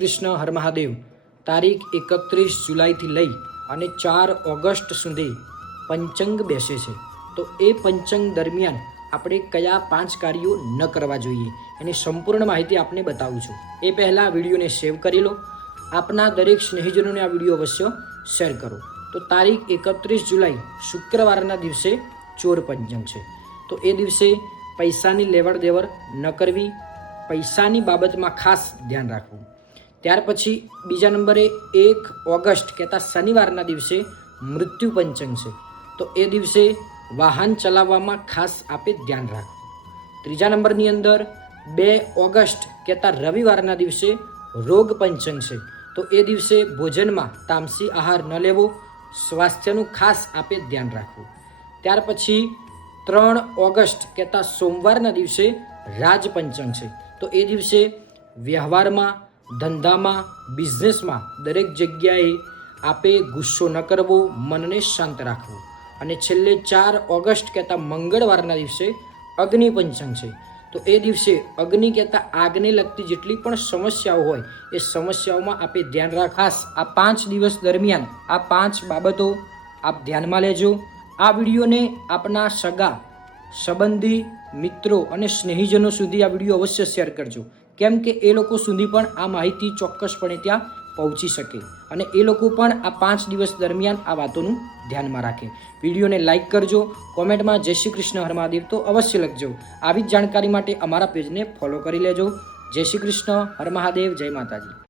કૃષ્ણ હર મહાદેવ. તારીખ 31 જુલાઈથી લઈ અને 4 ઓગસ્ટ સુધી પંચંગ બેસે છે. તો એ પંચંગ દરમિયાન આપણે કયા 5 કાર્યો ન કરવા જોઈએ એની સંપૂર્ણ માહિતી આપને બતાવું છું. એ પહેલાં આ વિડીયોને સેવ કરી લો. આપના દરેક સ્નેહીજનોને આ વિડીયો અવશ્ય શેર કરો. તો તારીખ 31 જુલાઈ શુક્રવારના દિવસે ચોર પંચંગ છે. તો એ દિવસે પૈસાની લેવડ દેવડ ન કરવી, પૈસાની બાબતમાં ખાસ ધ્યાન રાખવું. ત્યાર પછી બીજા નંબરે 1 ઓગસ્ટ કહેતા શનિવારના દિવસે મૃત્યુ પંચંગ છે. તો એ દિવસે વાહન ચલાવવામાં ખાસ આપે ધ્યાન રાખવું. ત્રીજા નંબરની અંદર 2 ઓગસ્ટ કહેતા રવિવારના દિવસે રોગ પંચંગ છે. તો એ દિવસે ભોજનમાં તામસી આહાર ન લેવો, સ્વાસ્થ્યનું ખાસ આપે ધ્યાન રાખવું. ત્યાર પછી 3 ઓગસ્ટ કહેતા સોમવારના દિવસે રાજ પંચંગ છે. તો એ દિવસે વ્યવહારમાં, ધંધામાં, બિઝનેસમાં દરેક જગ્યાએ આપે ગુસ્સો ન કરવો, મનને શાંત રાખવું. અને છેલ્લે 4 ઓગસ્ટ કહેતા મંગળવારના દિવસે અગ્નિ પંચંગ છે. તો એ દિવસે અગ્નિ કહેતા આગને લગતી જેટલી પણ સમસ્યાઓ હોય એ સમસ્યાઓમાં આપે ધ્યાન રાખ. ખાસ આ 5 દિવસ દરમિયાન આ 5 બાબતો આપ ધ્યાનમાં લેજો. આ વિડીયોને આપના સગા સંબંધી, મિત્રો અને સ્નેહીજનો સુધી આ વિડીયો અવશ્ય શેર કરજો, કેમ કે એ લોકો સુધી પણ આ માહિતી ચોક્કસપણે ત્યાં પહોંચી શકે અને એ લોકો પણ આ 5 દિવસ દરમિયાન આ વાતોનું ધ્યાનમાં રાખે. વિડીયોને લાઇક કરજો, કોમેન્ટમાં જય શ્રી કૃષ્ણ હર મહાદેવ તો અવશ્ય લખજો. આવી જ જાણકારી માટે અમારા પેજને ફોલો કરી લેજો. જય શ્રી કૃષ્ણ હર મહાદેવ, જય માતાજી.